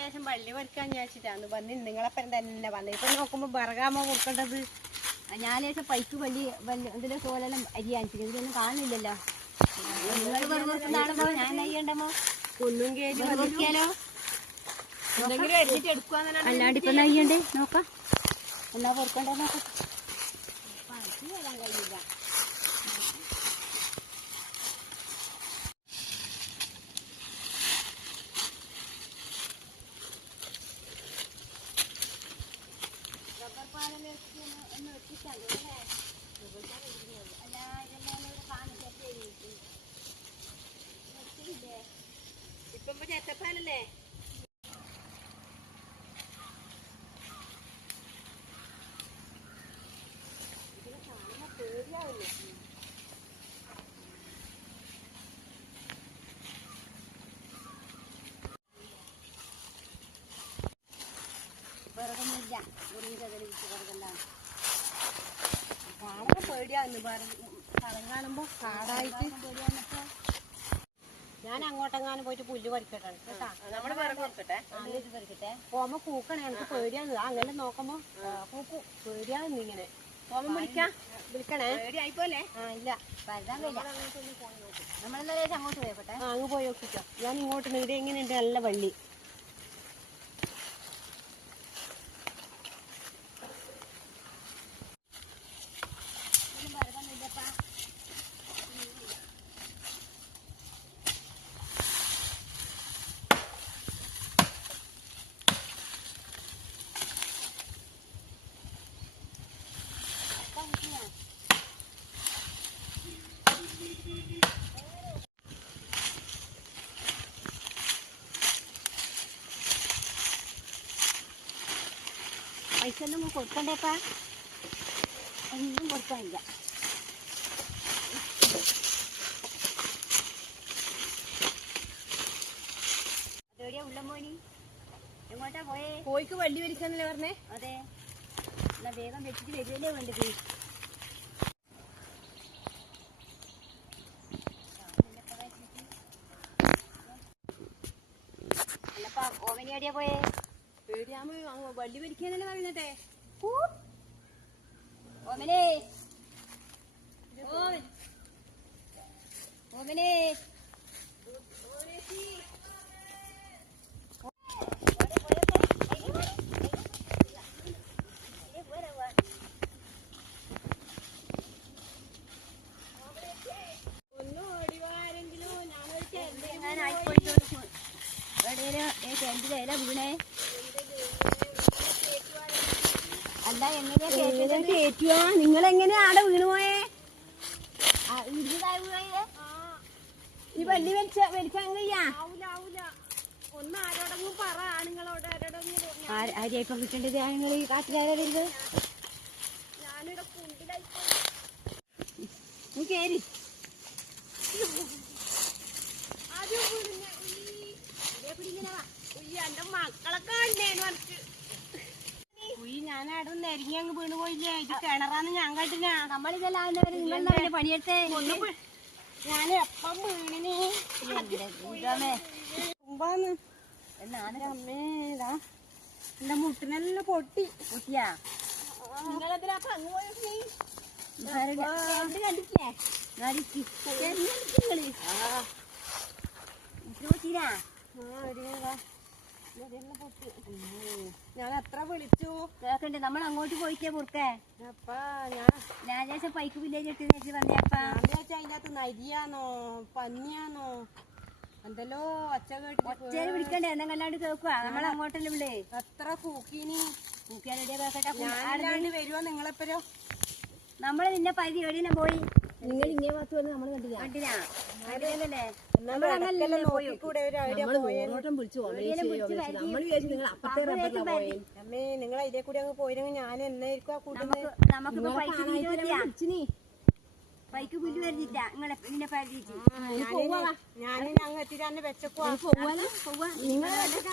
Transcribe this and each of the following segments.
ലേശം വള്ളി പറിക്കാൻ വിചാരിച്ചിട്ടാണ് വന്ന് നിങ്ങളെപ്പം തന്നെ വന്നത്. ഇപ്പൊ നോക്കുമ്പോ ബറകാമോ കൊടുക്കേണ്ടത്. ഞാൻ ലേശം പൈക്ക് ഇതിന്റെ തോലെല്ലാം അരി കാണിച്ചിട്ട് ഇതിലൊന്നും കാണുന്നില്ലല്ലോ. നിങ്ങൾ വെറുതെ ഞാൻ അയ്യണ്ടമ്മോ ഒന്നും കേരി നോക്കിയാലോ. എന്തെങ്കിലും അരിഞ്ഞിട്ട് അല്ലാണ്ട് ഇപ്പൊ അയ്യണ്ടേ നോക്കാം എന്നാ പൊറുക്കണ്ടേ നോക്കാം. വരാൻ കഴിയില്ല. ഇപ്പൊ ചേത്തപ്പാലല്ലേ വിറകൊന്നുമില്ല. വെറും ചതറി വിറകെല്ലാം കാടൊക്കെ പേടിയാന്ന് സ്ഥലം കാണുമ്പോ കാടായിട്ട് പേടിയാന്നപ്പോ ഞാൻ അങ്ങോട്ടെങ്ങാനും പോയിട്ട് പുല്ല് പറിക്കട്ടെ കേട്ടാ. നമ്മള് വിറക് കൊടുക്കട്ടെ പറിക്കട്ടെ. പോമ്പോ കൂക്കണേ എനിക്ക് പേടിയാന്ന്. അങ്ങനെ നോക്കുമ്പോ കൂക്കും പേടിയാന്ന്. ഇങ്ങനെ പോമ്പോ വിളിക്കണേ. പേടിയായിപ്പോലെ ഇല്ല പരതാൻ കഴിയില്ല. നമ്മളെന്തായാലും അങ്ങോട്ട് പോയിക്കോട്ടെ. അങ്ങ് പോയി നോക്കിക്കോ. ഞാൻ ഇങ്ങോട്ട് ഇവിടെ എങ്ങനെയുണ്ട് നല്ല വള്ളി. പൈസ ഒന്നും കൊടുക്കണ്ടേപ്പാ. ഒന്നും കൊടുക്കാനില്ല. അതെവിടെയാ ഉള്ള മോനി? എങ്ങോട്ടാ പോയേ? കോഴിക്ക് വള്ളി വലിക്കാന്നല്ലേ പറഞ്ഞേ? അതെ. എന്നാ വേഗം വെച്ചിട്ട് വരുമല്ലേ വേണ്ടത്. അല്ലപ്പാ ഓമനി എവിടെയാ പോയേ? പേടിയാകുമ്പോ വള്ളി വലിക്കാന്നല്ലേ പറയുന്നേ? ഓമനെ ഓമനെ ഇല വീണേ. അല്ല എങ്ങനെയാ കേറ്റുവാ? നിങ്ങളെങ്ങനെയാ ആടെ വീണ് പോയേ? ഈ വള്ളി വലിക്കാൻ കഴിയാ? ഒന്ന് ആരോടെങ്കിലും പറ. ആണുങ്ങളോട് ആരെയായിപ്പം കിട്ടേണ്ടത്? ആണുങ്ങൾ ഈ കാട്ടിലാരരുത്. ഞാനിവിടെ കുണ്ടിലായി നീ കേറി. എന്റെ മക്കളൊക്കെ ഞാനവിടെ നെരിങ്ങി അങ്ങ് വീണ് പോയില്ലേ? ഇത് കിണറാന്ന് ഞാൻ കണ്ടില്ല. നമ്മളിതെല്ലാം പണിയെടുത്തേ. ഞാൻ എപ്പം വീണിന് മുമ്പാന്ന് അമ്മേതാ എന്റെ മുട്ടിനെല്ലാം പൊട്ടി. പൊട്ടിയാ? നിങ്ങളെന്തിനാ അങ്ങ് പോയി? ഞാൻ എത്ര വിളിച്ചു കേക്കണ്ടേ? നമ്മൾ അങ്ങോട്ട് പോയിട്ടേ പുറത്തെ അപ്പാ. ഞാൻ ശേഷം പൈക്ക് വില്ലേജ് ഇട്ട് വെച്ച് വന്നേപ്പാ. അതിനകത്ത് നരിയാന്നോ പന്നിയാന്നോ എന്തല്ലോ ഒച്ച ഒച്ചേര് പിടിക്കണ്ടേ? എന്തെങ്കല്ലാണ്ട് കേൾക്കുക. നമ്മൾ അങ്ങോട്ടല്ലേ വിളേ. എത്ര കൂക്കിനി കൂക്കിയാലേ കേക്കട്ടെ. വരുവോ നിങ്ങളെപ്പരോ? നമ്മള് നിന്നെ പരിധി എവിടെയും പോയി. നിങ്ങൾ ഇങ്ങനെ ഭാഗത്ത് വന്ന് നമ്മൾ കണ്ടില്ല. കണ്ടിനാ? കണ്ടില്ലല്ലേ? അമ്മേ നിങ്ങൾ അതിലെ കൂടി അങ്ങ് പോയിരുന്നെങ്കിൽ ഞാൻ എന്നായിരിക്കും ആ കൂട്ടുന്നത്? നമുക്കിപ്പോ പൈക്ക് പുല്ല് വരുന്നില്ല. നിങ്ങളെ നിന്നെ പരിധിച്ച് ഞാൻ അങ്ങ് എത്തിരാന്ന് വെച്ചപ്പോ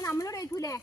നമ്മളോട് കഴിക്കൂലേ?